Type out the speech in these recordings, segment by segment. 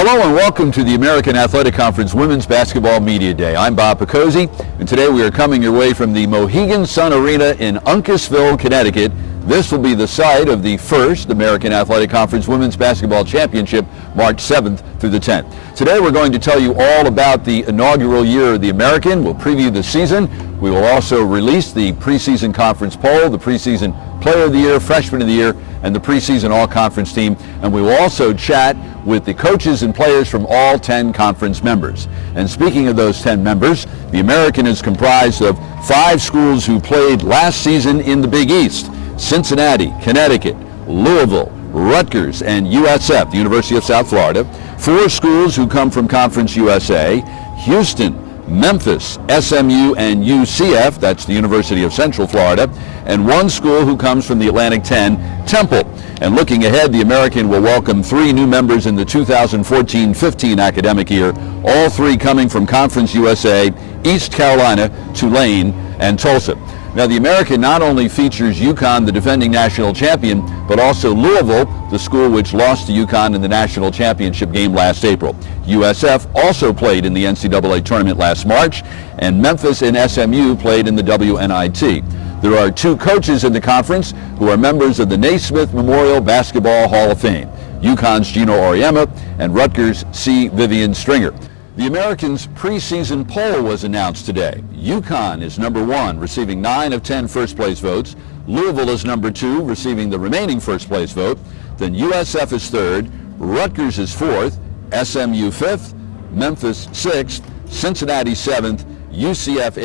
Hello and welcome to the American Athletic Conference Women's Basketball Media Day. I'm Bob Picozzi, and today we are coming your way from the Mohegan Sun Arena in Uncasville, Connecticut. This will be the site of the first American Athletic Conference Women's Basketball Championship, March 7th through the 10th. Today we're going to tell you all about the inaugural year of the American. We'll preview the season. We will also release the preseason conference poll, the preseason player of the year, freshman of the year, and the preseason all-conference team. And we will also chat with the coaches and players from all 10 conference members. And speaking of those 10 members, the American is comprised of 5 schools who played last season in the Big East: Cincinnati, Connecticut, Louisville, Rutgers, and USF, the University of South Florida. 4 schools who come from Conference USA: Houston, Memphis, SMU, and UCF, that's the University of Central Florida, and 1 school who comes from the Atlantic 10, Temple. And looking ahead, the American will welcome 3 new members in the 2014-15 academic year, all 3 coming from Conference USA, East Carolina, Tulane, and Tulsa. Now, the American not only features UConn, the defending national champion, but also Louisville, the school which lost to UConn in the national championship game last April. USF also played in the NCAA tournament last March, and Memphis and SMU played in the WNIT. There are 2 coaches in the conference who are members of the Naismith Memorial Basketball Hall of Fame: UConn's Gino Auriemma and Rutgers' C. Vivian Stringer. The Americans' preseason poll was announced today. UConn is number 1, receiving 9 of 10 first-place votes. Louisville is number 2, receiving the remaining first-place vote. Then USF is 3rd, Rutgers is 4th, SMU 5th, Memphis 6th, Cincinnati 7th, UCF 8th.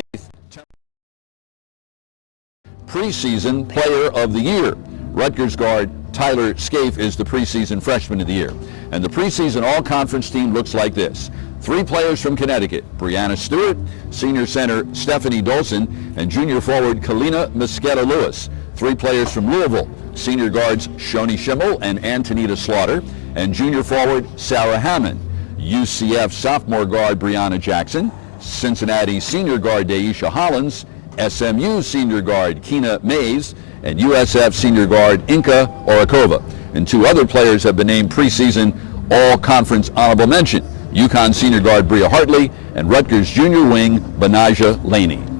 Preseason Player of the Year: Rutgers guard Tyler Scaife is the preseason freshman of the year. And the preseason all-conference team looks like this: 3 players from Connecticut: Brianna Stewart, senior center Stephanie Dolson, and junior forward Kalina Mosqueda-Lewis. 3 players from Louisville: senior guards Shoni Schimmel and Antonita Slaughter, and junior forward Sarah Hammond. UCF sophomore guard Brianna Jackson, Cincinnati senior guard Daisha Hollins, SMU senior guard Keena Mays, and USF senior guard Inka Orakova. And 2 other players have been named preseason all-conference honorable mention: UConn senior guard Bria Hartley and Rutgers junior wing Benassi Eleni.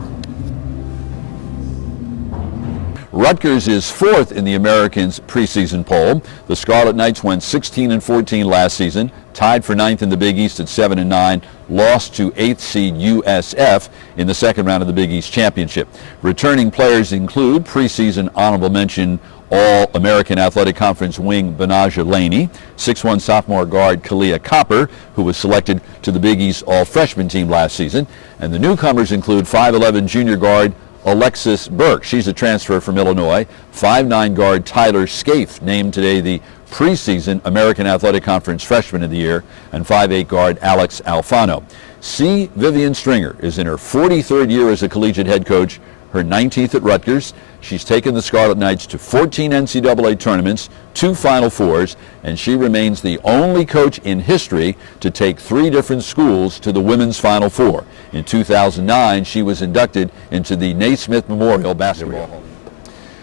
Rutgers is 4th in the Americans' preseason poll. The Scarlet Knights went 16-14 last season, tied for 9th in the Big East at 7-9, lost to 8th seed USF in the second round of the Big East Championship. Returning players include preseason honorable mention All-American Athletic Conference wing Benassi Eleni, 6'1" sophomore guard Kalia Copper, who was selected to the Big East All-Freshman team last season. And the newcomers include 5'11" junior guard Alexis Burke. She's a transfer from Illinois. 5'9" guard Tyler Scaife, named today the preseason American Athletic Conference Freshman of the Year, and 5'8" guard Alex Alfano. C. Vivian Stringer is in her 43rd year as a collegiate head coach, her 19th at Rutgers. She's taken the Scarlet Knights to 14 NCAA tournaments, 2 Final Fours, and she remains the only coach in history to take 3 different schools to the Women's Final Four. In 2009, she was inducted into the Naismith Memorial Basketball Hall.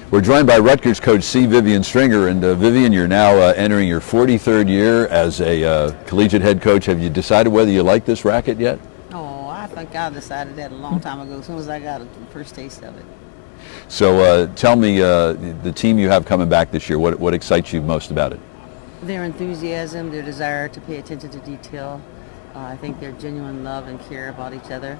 We're joined by Rutgers coach C. Vivian Stringer, and Vivian, you're now entering your 43rd year as a collegiate head coach. Have you decided whether you like this racket yet? Oh, I think I decided that a long time ago, as soon as I got the first taste of it. So tell me, the team you have coming back this year, what excites you most about it? Their enthusiasm, their desire to pay attention to detail. I think their genuine love and care about each other,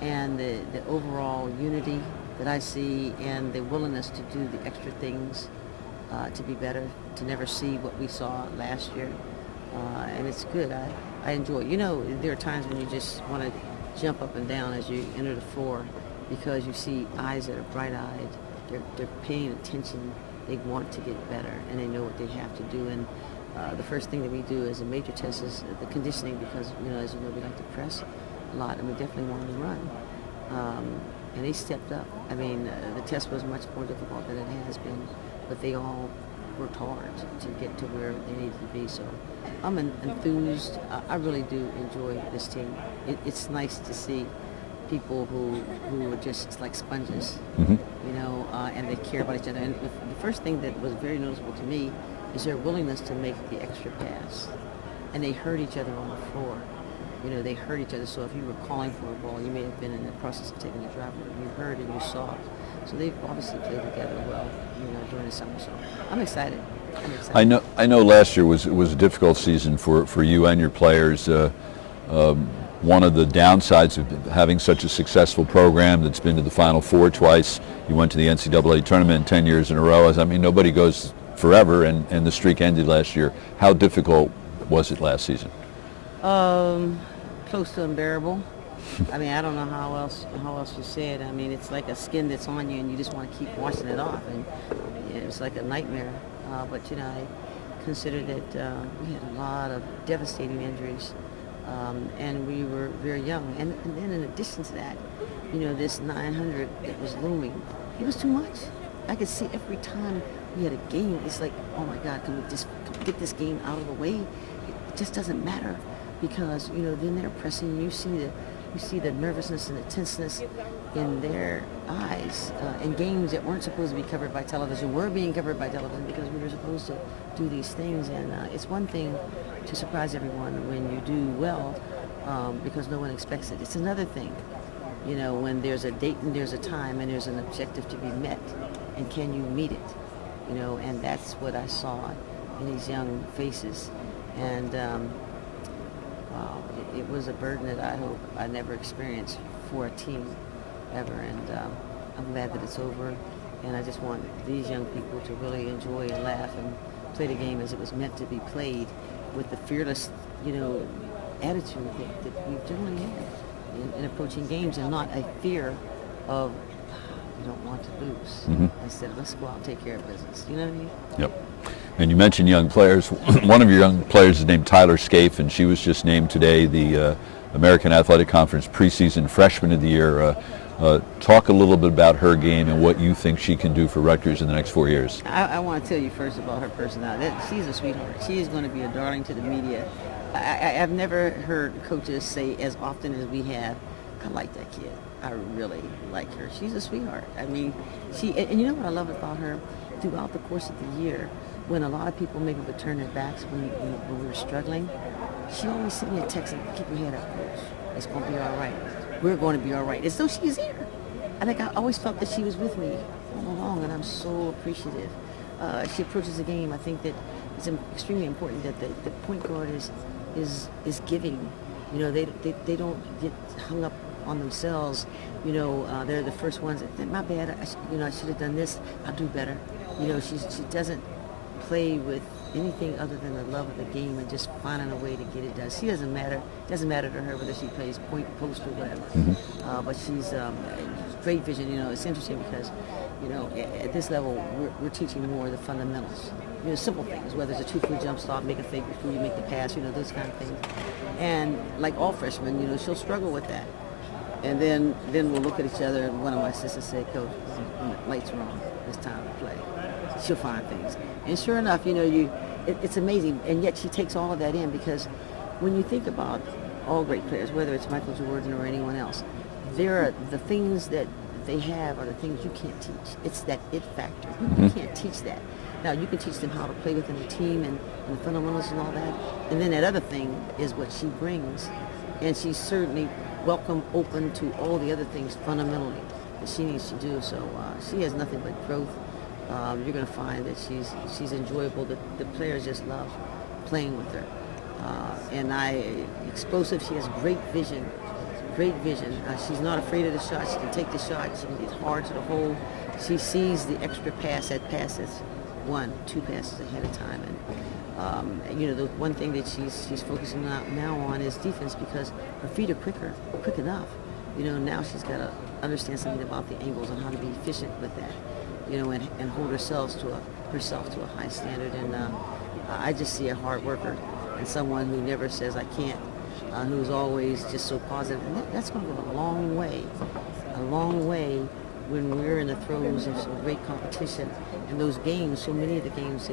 and the overall unity that I see, and the willingness to do the extra things to be better, to never see what we saw last year. And it's good. I enjoy it. You know, there are times when you just want to jump up and down as you enter the floor, because you see eyes that are bright-eyed. They're paying attention. They want to get better, and they know what they have to do. And the first thing that we do as a major test is the conditioning, because, you know, as you know, we like to press a lot, and we definitely want to run. And they stepped up. I mean, the test was much more difficult than it has been, but they all worked hard to get to where they needed to be. So I'm enthused. I really do enjoy this team. It's nice to see people who are just like sponges, you know, and they care about each other. And the first thing that was very noticeable to me is their willingness to make the extra pass. and they hurt each other on the floor. You know, they hurt each other. So if you were calling for a ball, you may have been in the process of taking a drive, you heard and you saw. So they've obviously played together well, you know, during the summer. So I'm excited. I know last year was a difficult season for you and your players. One of the downsides of having such a successful program that's been to the Final Four twice, you went to the NCAA tournament 10 years in a row. I mean, nobody goes forever, and the streak ended last year. How difficult was it last season? Close to unbearable. I mean, I don't know how else you say it. I mean, it's like a skin that's on you, and you just want to keep washing it off, and it's like a nightmare. But you know, I consider that we had a lot of devastating injuries, and we were very young. And then in addition to that, you know, this 900 that was looming, it was too much. I could see every time we had a game, it's like, oh my God, can we just get this game out of the way? It just doesn't matter, because you know, then they're pressing. You see the nervousness and the tenseness in their eyes, in games that weren't supposed to be covered by television were being covered by television because we were supposed to do these things. And it's one thing to surprise everyone when you do well, because no one expects it. It's another thing, you know, when there's a date and there's a time and there's an objective to be met, and can you meet it, you know? And that's what I saw in these young faces. And it was a burden that I hope I never experienced for a team ever. And I'm glad that it's over. And I just want these young people to really enjoy and laugh and play the game as it was meant to be played, with the fearless, you know, attitude that we generally have in approaching games, and not a fear of, you don't want to lose. Mm-hmm. Instead of, let's go out and take care of business. You know what I mean? Yep. And you mentioned young players. One of your young players is named Tyler Scaife, and she was just named today the American Athletic Conference preseason Freshman of the Year. Talk a little bit about her game and what you think she can do for Rutgers in the next 4 years. I want to tell you first about her personality. She's a sweetheart. She is going to be a darling to the media. I've never heard coaches say as often as we have, I like that kid. I really like her. She's a sweetheart. I mean, and you know what I love about her? Throughout the course of the year, when a lot of people maybe would turn their backs when we were struggling, she always sent me a text and, keep your head up, coach. It's going to be all right. We're going to be all right. As though she's here. I think I always felt that she was with me all along, and I'm so appreciative. She approaches the game. I think that it's extremely important that the point guard is giving. You know, they don't get hung up on themselves. You know, they're the first ones that, my bad, I should have done this. I'll do better. You know, she doesn't play with anything other than the love of the game and just finding a way to get it done. She doesn't matter. It doesn't matter to her whether she plays point, post, or whatever. Mm-hmm. But she's great vision. You know, it's interesting because, you know, at this level, we're teaching more of the fundamentals. You know, simple things, whether it's a 2-3 jump stop, make a fake before you make the pass, you know, those kind of things. And like all freshmen, you know, she'll struggle with that. And then we'll look at each other, and one of my sisters said, Coach, lights are on. It's time to play. She'll find things. And sure enough, you know, it's amazing. And yet she takes all of that in, because when you think about all great players, whether it's Michael Jordan or anyone else, there are the things that they have are the things you can't teach. It's that it factor. You can't teach that. Now, you can teach them how to play within a team and the fundamentals and all that. And then that other thing is what she brings. And she's certainly welcome, open to all the other things fundamentally that she needs to do. So she has nothing but growth. You're going to find that she's enjoyable. The players just love playing with her. Explosive. She has great vision. Great vision. She's not afraid of the shot. She can take the shot. She can get hard to the hole. She sees the extra pass that passes 1-2 passes ahead of time. And you know, the one thing that she's focusing now on is defense, because her feet are quick enough. You know, now she's got to understand something about the angles and how to be efficient with that. You know, and hold herself to a high standard. And I just see a hard worker and someone who never says I can't, who's always just so positive. And that's going to go a long way when we're in the throes of some great competition. And those games, so many of the games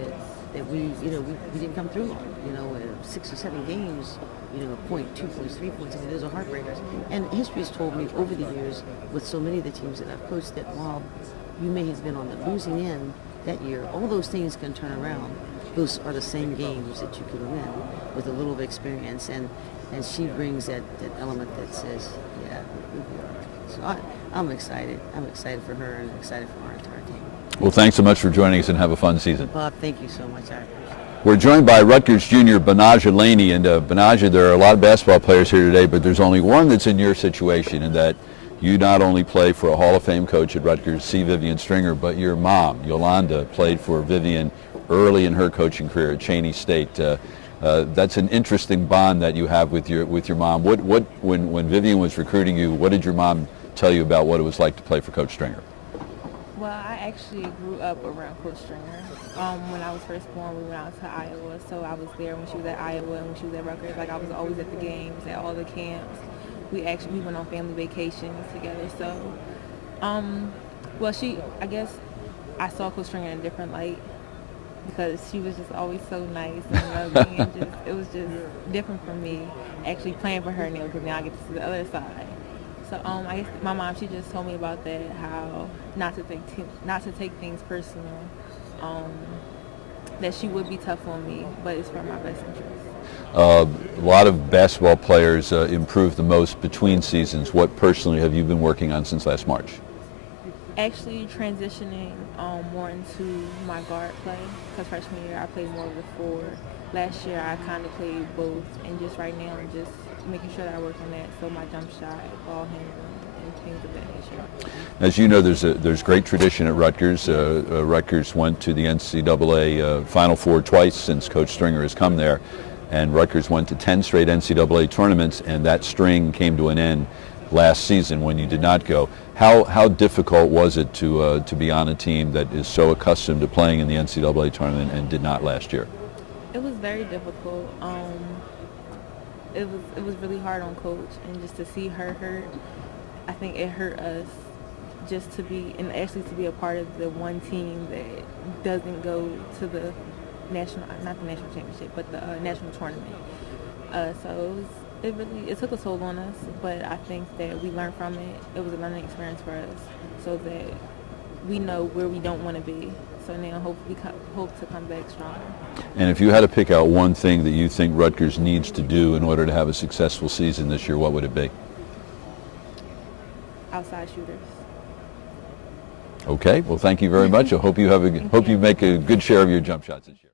that we didn't come through on. You know, 6 or 7 games, you know, a point, 2 points, 3 points. I mean, those are heartbreakers. And history has told me over the years, with so many of the teams that I've coached, that while you may have been on the losing end that year, all those things can turn around. those are the same games that you can win with a little bit of experience, and she brings that element that says, yeah, we'll be all right. So I'm excited. I'm excited for her and excited for our entire team. Well, thanks so much for joining us and have a fun season. Bob, thank you so much. I appreciate it. We're joined by Rutgers junior Benassi Eleni, and Benassi, there are a lot of basketball players here today, but there's only one that's in your situation, in that you not only play for a Hall of Fame coach at Rutgers, C. Vivian Stringer, but your mom, Yolanda, played for Vivian early in her coaching career at Cheney State. That's an interesting bond that you have with your mom. When Vivian was recruiting you, what did your mom tell you about what it was like to play for Coach Stringer? Well, I actually grew up around Coach Stringer. When I was first born, we went out to Iowa, so I was there when she was at Iowa and when she was at Rutgers. Like, I was always at the games, at all the camps. We went on family vacations together. So, well, I guess I saw Coach Stringer in a different light because she was just always so nice and loving, and it was just different for me actually playing for her now, because now I get to see the other side. So I guess my mom, she just told me about that, how not to take things personal, that she would be tough on me, but it's for my best interest. A lot of basketball players improve the most between seasons. What personally have you been working on since last March? Actually transitioning more into my guard play, because freshman year I played more of the 4. Last year I kind of played both, and just right now I'm just making sure that I work on that, so my jump shot, ball handling, and things of that nature. As you know, there's great tradition at Rutgers. Rutgers went to the NCAA Final Four twice since Coach Stringer has come there, and Rutgers went to 10 straight NCAA tournaments, and that string came to an end last season when you did not go. How difficult was it to be on a team that is so accustomed to playing in the NCAA tournament and did not last year? It was very difficult. It was really hard on Coach, and just to see her hurt, I think it hurt us just to be, and actually to be a part of the one team that doesn't go to the not the national championship, but the national tournament. So it took a toll on us, but I think that we learned from it. It was a learning experience for us, so that we know where we don't want to be. So now hope to come back stronger. And if you had to pick out one thing that you think Rutgers needs to do in order to have a successful season this year, what would it be? Outside shooters. Okay. Well, thank you very much. I hope you make a good share of your jump shots this year.